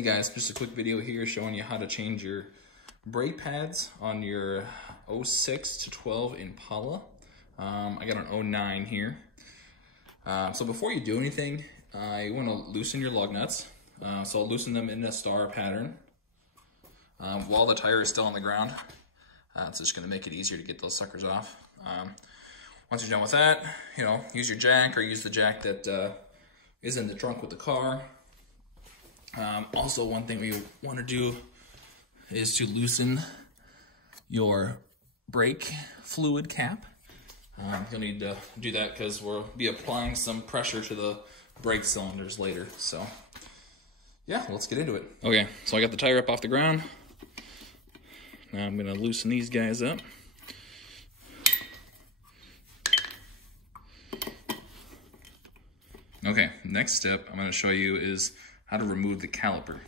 Hey guys, just a quick video here showing you how to change your brake pads on your 06 to 12 Impala. I got an 09 here. So before you do anything, you want to loosen your lug nuts. So I'll loosen them in a star pattern while the tire is still on the ground. It's just going to make it easier to get those suckers off. Once you're done with that, use your jack or use the jack that is in the trunk with the car. Also, one thing we want to do is to loosen your brake fluid cap. You'll need to do that because we'll be applying some pressure to the brake cylinders later. So yeah, let's get into it. Okay, so I got the tire up off the ground. Now I'm going to loosen these guys up. Okay, next step I'm going to show you is how to remove the caliper.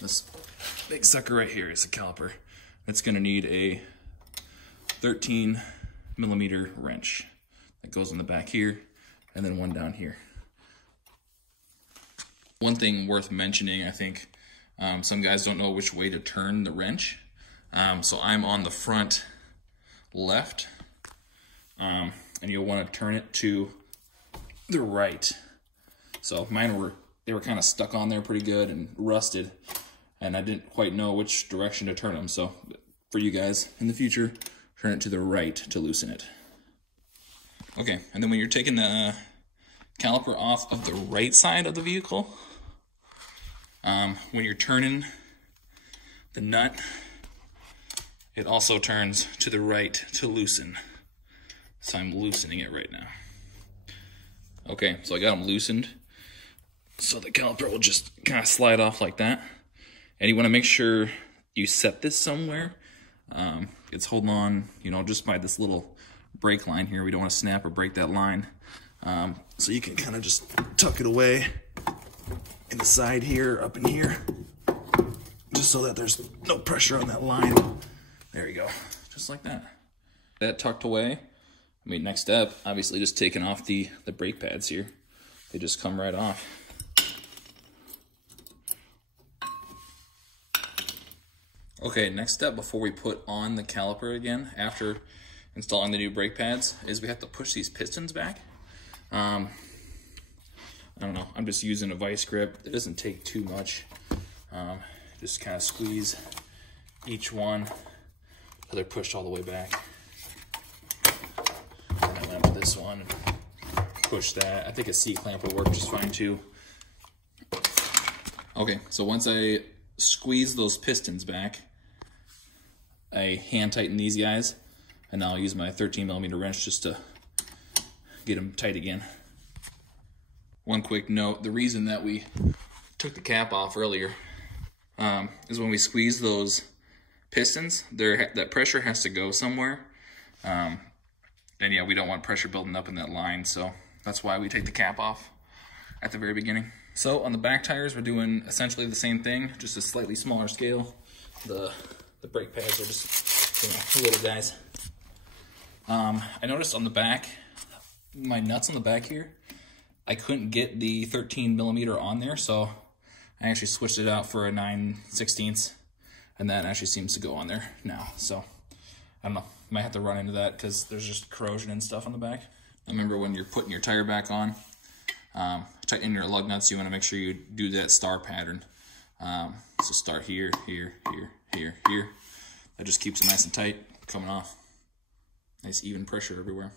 This big sucker right here is a caliper. It's going to need a 13mm wrench that goes in the back here and then one down here. One thing worth mentioning, I think some guys don't know which way to turn the wrench. So I'm on the front left, and you'll want to turn it to the right. So mine were kind of stuck on there pretty good and rusted, and I didn't quite know which direction to turn them. So for you guys in the future, turn it to the right to loosen it. Okay, and then when you're taking the caliper off of the right side of the vehicle, when you're turning the nut, it also turns to the right to loosen. So I'm loosening it right now. Okay, so I got them loosened. So the caliper will just kind of slide off like that. And you want to make sure you set this somewhere. It's holding on, just by this little brake line here. We don't want to snap or break that line. So you can kind of just tuck it away in the side here, up in here, just so that there's no pressure on that line. There you go, just like that. That tucked away. Next step, obviously just taking off the brake pads here. They just come right off. Okay, next step before we put on the caliper again, after installing the new brake pads, is we have to push these pistons back. I don't know, I'm just using a vice grip. It doesn't take too much. Just kind of squeeze each one until they're pushed all the way back. And I went with this one and push that. I think a C-clamp would work just fine too. Okay, so once I squeeze those pistons back, I hand tighten these guys, and now I'll use my 13mm wrench just to get them tight again. One quick note, the reason that we took the cap off earlier is when we squeeze those pistons, that pressure has to go somewhere. And yeah, we don't want pressure building up in that line, so that's why we take the cap off at the very beginning. So on the back tires, we're doing essentially the same thing, just a slightly smaller scale. The brake pads are just, little guys. I noticed on the back, my nuts on the back here, I couldn't get the 13mm on there, so I actually switched it out for a 9/16, and that actually seems to go on there now. So I don't know, might have to run into that because there's just corrosion and stuff on the back. I remember when you're putting your tire back on, tighten your lug nuts, you want to make sure you do that star pattern. So start here, here, here, here, here. That just keeps it nice and tight, coming off. Nice even pressure everywhere.